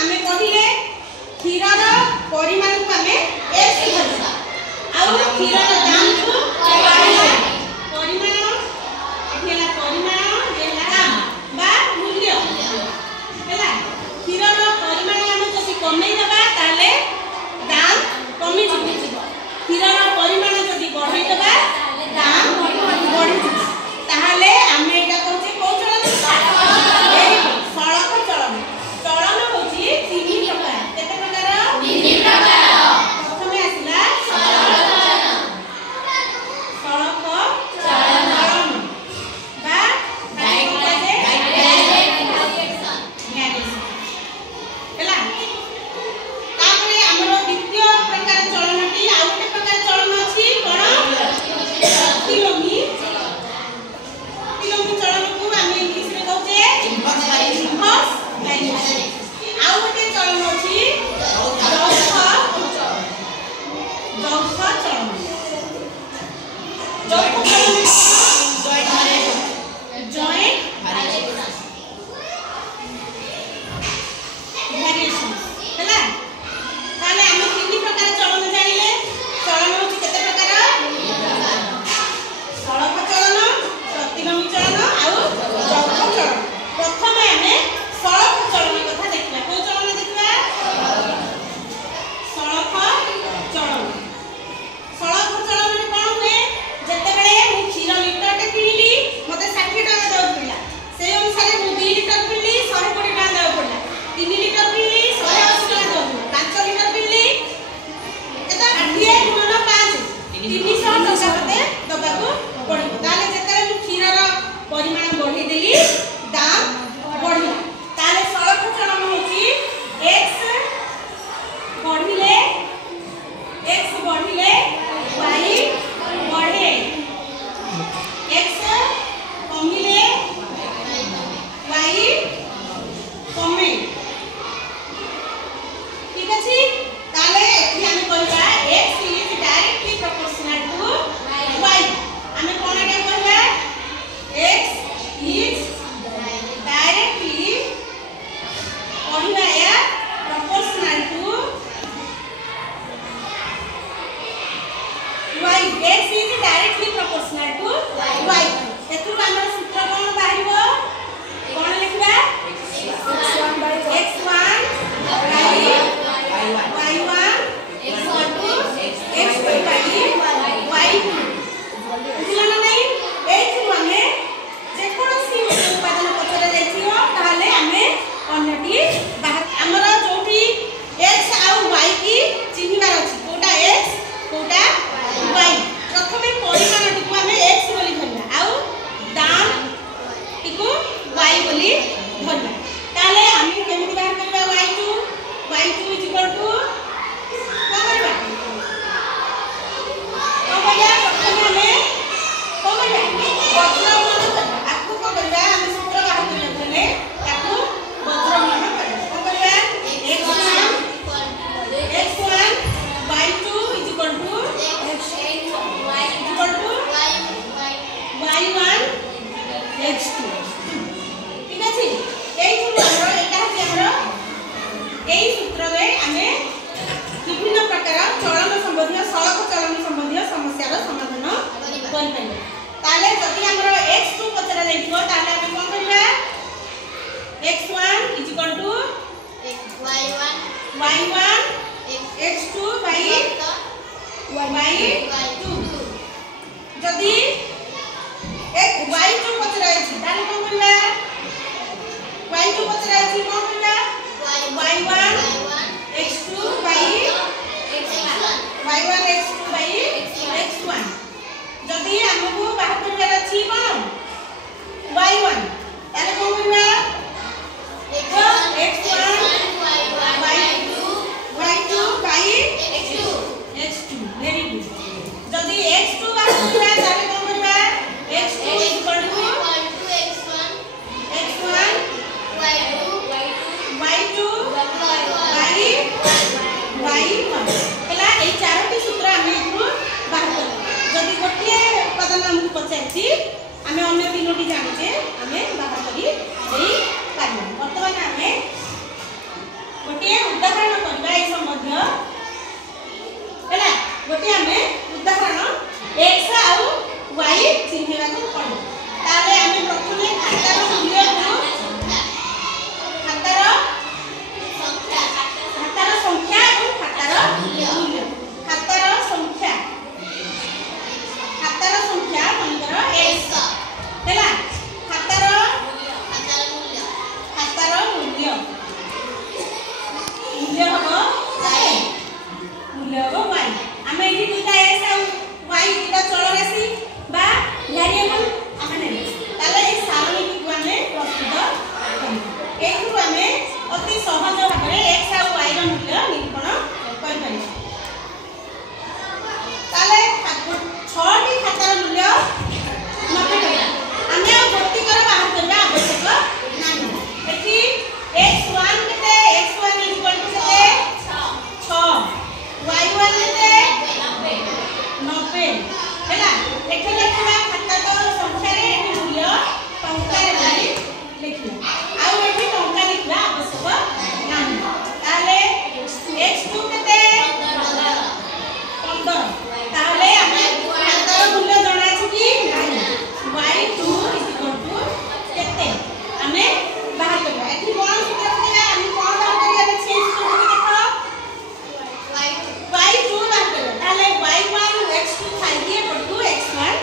आमे कहिले क्षीरर परिमाण को आमे x धरबा आ क्षीरर दाम को परिमाण एठेला परिमाण देला दाम बा मूल्य हैला क्षीरर परिमाण आमे जति कमै दबा ताले दाम कमी जिवो क्षीरर परिमाण जति बढ़ाई दबा दाम बढ़ी जिवो ताहाले आमे एटा कहूचे को चलन सड़क चलन चलन होची तीन प्रकार केते प्रकार तीन प्रकार प्रथमे आसिला सड़क चलन बा हैला तापरे हमरो द्वितीय प्रकार चलनटी आ उटे प्रकार चलन अछि कोन तिलोमी चलन को आमे इंग्लिश रे कहूचे इम्पल्स डायरेक्शन आ उटे चलन अछि जौथ चलन जॉइंट वेरिएशन हैला ताले हम तीन प्रकार चलन जानिले चलन होची केते प्रकार सड़क चलन प्रतिलोमी चलन आ जौथ चलन प्रथमे हमें सड़क चलन कथा देखला को चलन देखला सड़क चलन रे कोन हुए जते बेले मु क्षीर लीटर टे किनिली मते 60 टका दउ पड़ला से अनुसार मु 2 लीटर किनिली 120 टका दउ पड़ला 3 लीटर किनिली 180 टका दउ 5 लीटर किनिली एता 8 गुणन 5 300 टका मते दबाको पड़िबो ताले जते मु क्षीरर परिमाण बढ़ी देली दाम बढ़िला ताले सड़क चलन होची x बढ़िले y बढ़े x कमिले y कमे ठीक अछि ताले एथि हम कहबा x is directly proportional to y हमें कोन एटा कहबा x is directly पढ़िबा या proportional to y x is directly proportional to y एतु हमर सूत्र कोन बाहिबो कोन लिखबा x1 by y1 equal to x2 by y2 बुझला नहीं एथु हमें जे कोनसी उत्पादन पचरे जाइथियो ताले हमें अन्यटी बाहर हमर जोठी x आ y की चिन्हिबार अछि कोटा x कोटा y प्रथमे परिमाण टिकु हमें x बोली धरला आ दाम टिकु y बोली धरला ताले हम केमिति बाहर करबा y2 is equal to का करबा प्रथमे हमें को करबा वज्रमूलन करबा आपको को करबा हम सूत्र बाहर करले पहले आपको वज्रमूलन करबा को करबा x1 y2 is equal to y1 x2 ठीक अछि एई सूत्र हमरो एटा अछि हमरो एई सूत्र रे हमें विभिन्न प्रकार चलन संबंधी सड़क चलन संबंधी समस्या रो समाधान करि पाइबे ताले जति हमरो x2 पचरा जाइथियो ताले हम कोन करबा x1 is equal to y1 x2 by y2 जदी एक y2 पचरा अछि ताले कोन करबा y2 पचरा अछि कोन करबा y1 x2 by x1 जदी हमहु बाहर करबार अछि कोन y1 ताले कोन करबा x1 y2 by x2 very good जदी x2 बाहर करबा ताले कोन करबा x2 is equal to x1 y2 by y1 हला ए चारोटी सूत्र हमें इथु बाहर कर जदी गोटिए उत्पादन हमहु पचाइछि हमें अन्य तीनोटी जानिछे हमें बाहर करी देई पारिबा वर्तमान हमें गोटे उदाहरण करबा ए संबंध हैला गोटे हमें उदाहरण x आउ y चिन्हवा को पड़ो ताले हमें प्रथमे खातार मूल्य को खातार संख्या और खातार मूल्य खातार संख्या मनकर x हैला खातार मूल्य हबो मूल्य हबो y हमें एठी दुटा x आउ y दुटा चल राशि बा वेरिएबल आने ताले ए सारणी को हमें प्रस्तुत करियो एथु हमें अति सहज भाबरे x आउ y ର मूल्य निरूपण कर परियो ताले 6 टी खातार मूल्य 90 टका हमें गोटी कर बाहर करबा आवश्यक नाही एठी x1 केते x1 केते 6 y1 केते 90 हैला एठी लिखबा खाता तो संख्या रे एठी मूल्य टंका रे लिखिबा आउ एठी टंका लिखबा आवश्यक नाही ताले x2 केते 15 ताले हमें खातार मूल्य जणा अछि कि नाही y2 केते हमें बाहर करबा एठी कोन सूत्र पकेबा हम कोन बाहर करिया छै सूत्र देखो y2 बाहर करबा ताले y1 x2 खाइए पड़तु x1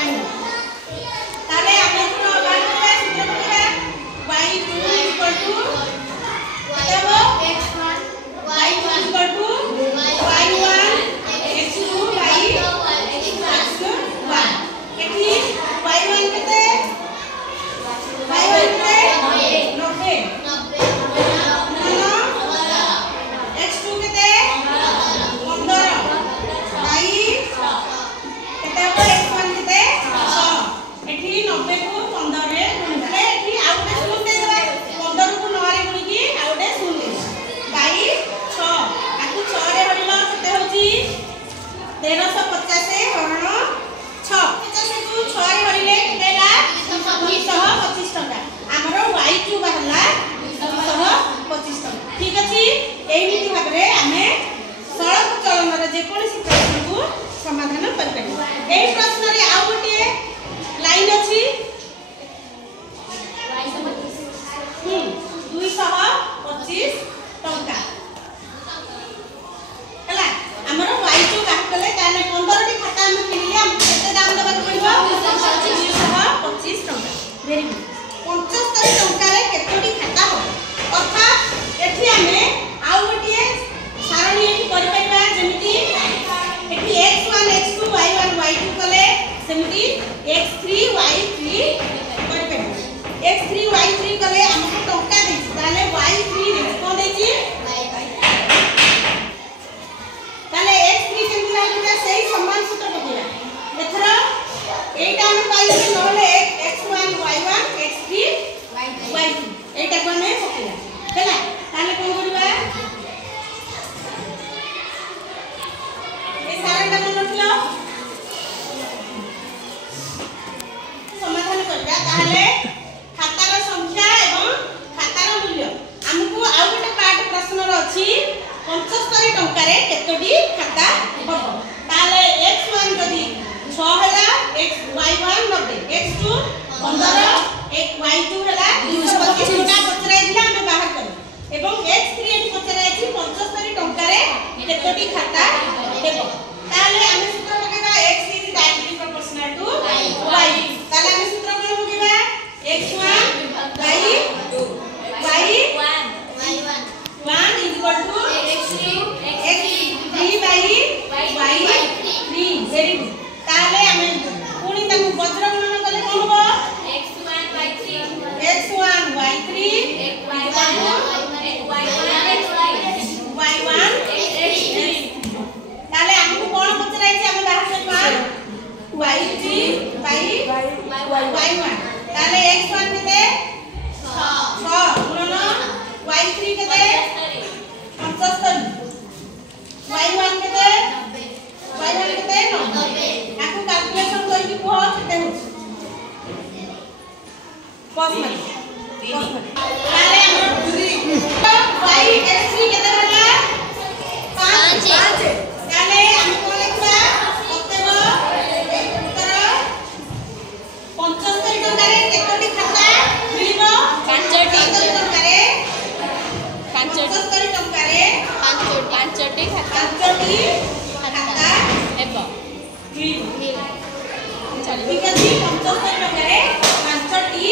आनी ताले हमें तो बाहर करबा सूत्र पकेबा y2 बताबो x1 y2 y1 x2 y1 एठी y1 केते y1 केते 90 x2 केते 15 y केते x1 केते 6 एठी 90 को 15 रे गुणले एठी आउटे शून्य देबा 15 को 9 रे गुणी की आउटे शून्य बाई 6 आकु 6 रे हरिलो केते होची 1350 हरण 6 50 को 6 रे हरिले केतेला 225 टका हमरो y2 बाहरला 225 टका ठीक अछि एही नीति भाबरे हमें सड़क चलन रे जे कोनसी प्रश्न को समाधान कर परिबा एही प्रश्न रे आ गोटे लाइन अछि 225 टका हला हमरो y2 काट कले ताने 15 टी खाता हम किनिले हम केते दाम दबा पड़िबो 225 टका वेरी गुड 75 टका रे केतोटी खाता हो अर्थात एठी हमें आउ गोटे सारणी एठी करि परिबा जेमिति एठी x1 x2 y1 y2 कले सेमिति x3 y3 करि परिबा x3 y3 कले हमको टका देछि ताले y3 रे कोन देछि ताले x3 केमति लागबा सही समान सूत्र पकेबा एथरा एटा हम पाइले नहले x1 y1 x3 y2 एटा को हमें पकेला हैला ताले कोन करबा ए सारण्डा मन रखलो समाधान करबा ताले खातार संख्या एवं खातार मूल्य हमको आउ गोटे पार्ट प्रश्न रो अछि 75 टका रे केतोटी खाता हबो ताले x1 जदी 6 हला y1 90 x2 15 y2 हला 225 टका पचराई दिला हम बाहर कर एवं x3 एठी पचराई अछि 75 टका रे केतोटी खाता हेबो ताले हम सूत्र पकेबा x is directly proportional to y ताले हम सूत्र कोन पकेबा x1 y1 is equal to x3 by y3 very good ताले हमें पुनी ताकू वज्र गणना कले कोन हो x1 y3 y1 ताले हमको कोन पचराई छै हम बाहर करबा y3 by y1 ताले x1 केते 6 गुणन y3 केते 75 y1 केते 90 आकु कैलकुलेशन करके को केते हो पॉज में ताले हम y x3 ଟଙ୍କାରେ ପାଞ୍ଚଟି ଖାତା ହେବ। ଠିକ ଅଛି 75 ଟଙ୍କାରେ 5ଟି